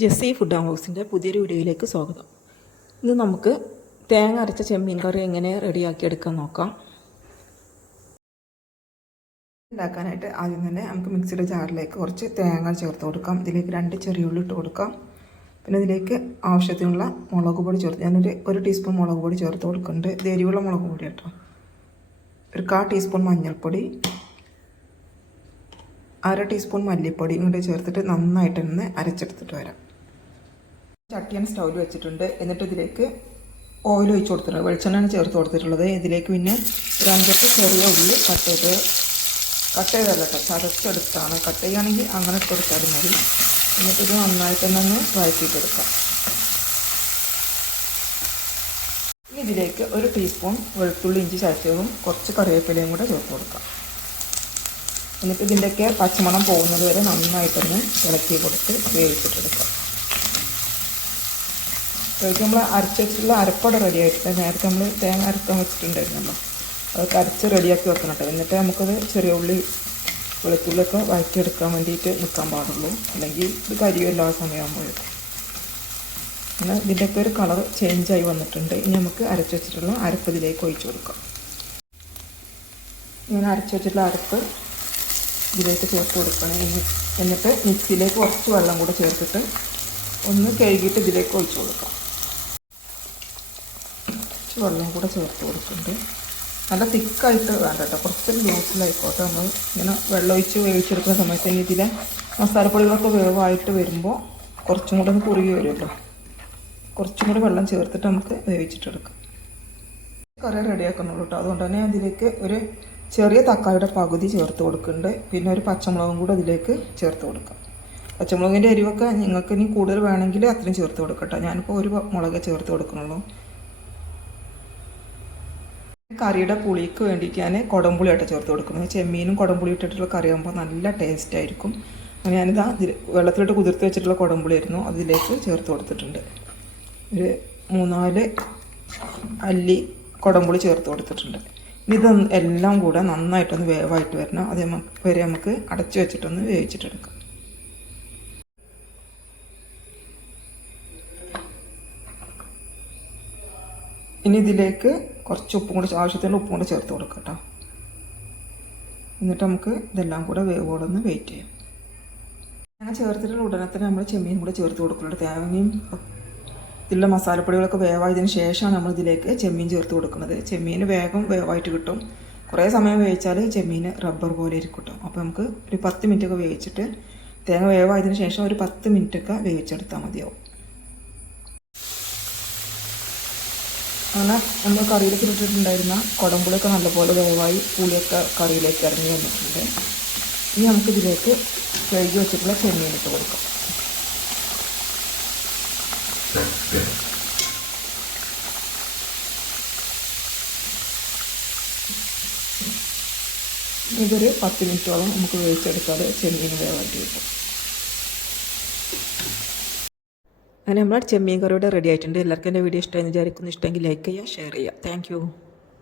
Jessy food ഹൗസിന്റെ പുതിയൊരു വീഡിയോയിലേക്ക് സ്വാഗതം. ഇന്ന് നമുക്ക് തേങ്ങ അരച്ച ചെമ്മീൻ കറി എങ്ങനെ റെഡിയാക്കി എടുക്കാൻ നോക്കാം. ഉണ്ടാക്കാനായിട്ട് ആദ്യം തന്നെ നമുക്ക് മിക്സിയുടെ ജാറിലേക്ക് കുറച്ച് തേങ്ങ ചേർത്ത് കൊടുക്കാം. ഇതിലേക്ക് രണ്ട് ചെറിയ ഉള്ളി ഇട്ട് കൊടുക്കാം. പിന്നെ ഇതിലേക്ക് ആവശ്യത്തിനുള്ള മുളക് പൊടി ചേർത്ത് ഞാനൊരു ഒരു ടീസ്പൂൺ മുളക് പൊടി ചേർത്ത് കൊടുക്കുന്നുണ്ട്. ഇത് എരിവുള്ള മുളക് പൊടി കേട്ടോ ഒരു കാ ടീസ്പൂൺ മഞ്ഞൾപ്പൊടി. അര ടീസ്പൂൺ മല്ലിപ്പൊടി ഇങ്ങോട്ട് ചേർത്തിട്ട് നന്നായിട്ട് ഒന്ന് അരച്ചെടുത്തിട്ട് വരാം. ചട്ടിയാണ് സ്റ്റൗവിൽ വെച്ചിട്ടുണ്ട്. എന്നിട്ട് ഇതിലേക്ക് ഓയിൽ ഒഴിച്ച് കൊടുത്തിട്ടുണ്ട്. വെളിച്ചെണ്ണയാണ് ചേർത്ത് കൊടുത്തിട്ടുള്ളത്. ഇതിലേക്ക് പിന്നെ ഒരു ചെറിയ ഉള്ളി കട്ട് ചെയ്ത് കട്ട് ചെയ്തല്ല കേട്ടോ. ചതച്ചെടുത്താണ്. കട്ട് ചെയ്യുകയാണെങ്കിൽ അങ്ങനെ കൊടുത്താലും മതി. എന്നിട്ട് ഇത് നന്നായിട്ടൊന്നങ്ങ് വഴറ്റിയിട്ടെടുക്കാം ഇനി ഇതിലേക്ക് ഒരു ടീസ്പൂൺ വെളുത്തുള്ളി ഇഞ്ചി ചതച്ചതും കുറച്ച് കറിവേപ്പിലയും കൂടെ ചേർത്ത് കൊടുക്കാം. എന്നിട്ട് ഇതിന്റെയൊക്കെ പച്ചമണം പോകുന്നത് വരെ നന്നായിട്ടൊന്ന് ഇളക്കി കൊടുത്ത് വേവിച്ചിട്ടെടുക്കാം. അപ്പോഴേക്കും നമ്മൾ അരച്ച് വെച്ചിട്ടുള്ള അരപ്പട റെഡി ആയിട്ടുണ്ട് നേരത്തെ നമ്മൾ തേങ്ങ അരക്കാൻ വെച്ചിട്ടുണ്ടായിരുന്നല്ലോ. അതൊക്കെ അരച്ച് റെഡിയാക്കി വെക്കണം കേട്ടോ. എന്നിട്ട് നമുക്കത് ചെറിയ ഉള്ളി വെളുത്തുള്ളിയൊക്കെ വഴറ്റിയെടുക്കാൻ വേണ്ടിയിട്ട് നിൽക്കാൻ പാടുള്ളൂ. അല്ലെങ്കിൽ ഇത് കരിയുമല്ലോ ആ സമയമാകുമ്പോഴേക്കും. പിന്നെ ഇതിന്റെയൊക്കെ ഒരു കളർ ചേഞ്ചായി വന്നിട്ടുണ്ട്. ഇനി നമുക്ക് അരച്ച് വെച്ചിട്ടുള്ള അരപ്പ് ഇതിലേക്ക് ഒഴിച്ചു കൊടുക്കാം. ഇങ്ങനെ അരച്ച് വെച്ചിട്ടുള്ള അരപ്പ് ഇതിലേക്ക് ചേർത്ത് കൊടുക്കണം. എന്നിട്ട് മിക്സിയിലേക്ക് കുറച്ച് വെള്ളം കൂടെ ചേർത്തിട്ട് ഒന്ന് കഴുകിയിട്ട് ഇതിലേക്ക് ഒഴിച്ചു കൊടുക്കാം. കുറച്ച് വെള്ളം കൂടെ ചേർത്ത് കൊടുക്കുന്നുണ്ട് നല്ല തിക്കായിട്ട് വേണ്ട കേട്ടോ. കുറച്ച് ലൂസിലായിക്കോട്ടെ. നമ്മൾ ഇങ്ങനെ വെള്ളം ഒഴിച്ച് വേവിച്ചെടുക്കുന്ന സമയത്ത് ഇനി ഇതിലെ മസാലപ്പൊടികളൊക്കെ വേവായിട്ട് വരുമ്പോൾ കുറച്ചും കൂടെ ഒന്ന് കുറുകി വരുമല്ലോ കുറച്ചും കൂടെ വെള്ളം ചേർത്തിട്ട് നമുക്ക് വേവിച്ചിട്ടെടുക്കാം. കറി റെഡിയാക്കുന്നുള്ളൂ കേട്ടോ. അതുകൊണ്ട് തന്നെ അതിലേക്ക് ഒരു ചെറിയ തക്കാളിയുടെ പകുതി ചേർത്ത് കൊടുക്കുന്നുണ്ട്. പിന്നെ ഒരു പച്ചമുളകും കൂടെ അതിലേക്ക് ചേർത്ത് കൊടുക്കാം. പച്ചമുളകിന്റെ എരിവൊക്കെ നിങ്ങൾക്ക് ഇനി കൂടുതൽ വേണമെങ്കിൽ അത്രയും ചേർത്ത് കൊടുക്കട്ടെ. ഞാനിപ്പോൾ ഒരു മുളക് ചേർത്ത് കൊടുക്കണുള്ളൂ കറിയുടെ പുളിക്ക് വേണ്ടിയിട്ട് ഞാൻ കുടംപുളിയായിട്ട് ചേർത്ത് കൊടുക്കുന്നത് ചെമ്മീനും കുടംപുളി ഇട്ടിട്ടുള്ള കറി കറിയാകുമ്പോൾ നല്ല ടേസ്റ്റ് ആയിരിക്കും. ഞാനിതാ വെള്ളത്തിലിട്ട് കുതിർത്ത് വെച്ചിട്ടുള്ള കുടംപുളി ആയിരുന്നു അതിലേക്ക് ചേർത്ത് കൊടുത്തിട്ടുണ്ട്. ഒരു മൂന്നാൽ അല്ലി കുടംപുളി ചേർത്ത് കൊടുത്തിട്ടുണ്ട്. ഇത് എല്ലാം കൂടെ നന്നായിട്ടൊന്ന് വേവായിട്ട് വരണം. അതേ വരെ നമുക്ക് അടച്ചു വെച്ചിട്ടൊന്ന് വേവിച്ചിട്ടെടുക്കാം. ഇനി ഇതിലേക്ക് കുറച്ച് ഉപ്പും കൂടെ ആവശ്യത്തിനുള്ള ഉപ്പും കൂടെ ചേർത്ത് കൊടുക്കാം കേട്ടോ. എന്നിട്ട് നമുക്ക് ഇതെല്ലാം കൂടെ വേവോടൊന്ന് വെയിറ്റ് ചെയ്യാം. അങ്ങനെ ചേർത്തിട്ടുള്ള ഉടനെ തന്നെ നമ്മൾ ചെമ്മീൻ കൂടെ ചേർത്ത് കൊടുക്കുന്നുണ്ട്. തേങ്ങയും ഇതിലുള്ള മസാലപ്പൊടികളൊക്കെ വേവായതിനു ശേഷമാണ് നമ്മൾ ഇതിലേക്ക് ചെമ്മീൻ ചേർത്ത് കൊടുക്കുന്നത്. ചെമ്മീൻ വേഗം വേവായിട്ട് കിട്ടും. കുറേ സമയം വേവിച്ചാൽ ചെമ്മീൻ റബ്ബർ പോലെ ഇരിക്കും അപ്പോൾ നമുക്ക് ഒരു പത്ത് മിനിറ്റൊക്കെ വേവിച്ചിട്ട് തേങ്ങ വേവായതിനു ശേഷം ഒരു പത്ത് മിനിറ്റൊക്കെ വേവിച്ചെടുത്താൽ മതിയാവും. അങ്ങനെ നമ്മൾ കറിയിലേക്ക് ഇട്ടിട്ടുണ്ടായിരുന്ന കുടമ്പുളിയൊക്കെ നല്ലപോലെ വേവായി പുളിയൊക്കെ കറിയിലേക്ക് ഇറങ്ങി വന്നിട്ടുണ്ട്. ഇനി നമുക്കിതിലേക്ക് കഴുകി വെച്ചിട്ടുള്ള ചെമ്മീൻ ഇട്ട് കൊടുക്കാം. ഇതൊരു പത്ത് മിനിറ്റോളം നമുക്ക് വേവിച്ചെടുത്താൽ ചെമ്മീൻ വേവായിട്ട് കിട്ടും അങ്ങനെ നമ്മൾ ചെമ്മീൻ കറിയുടെ റെഡി ആയിട്ടുണ്ട്. എല്ലാവർക്കും എന്റെ വീഡിയോ ഇഷ്ടമായി വിചാരിക്കുന്നു. ഇഷ്ടമെങ്കിൽ ലൈക്ക് ചെയ്യുക ഷെയർ ചെയ്യുക. താങ്ക്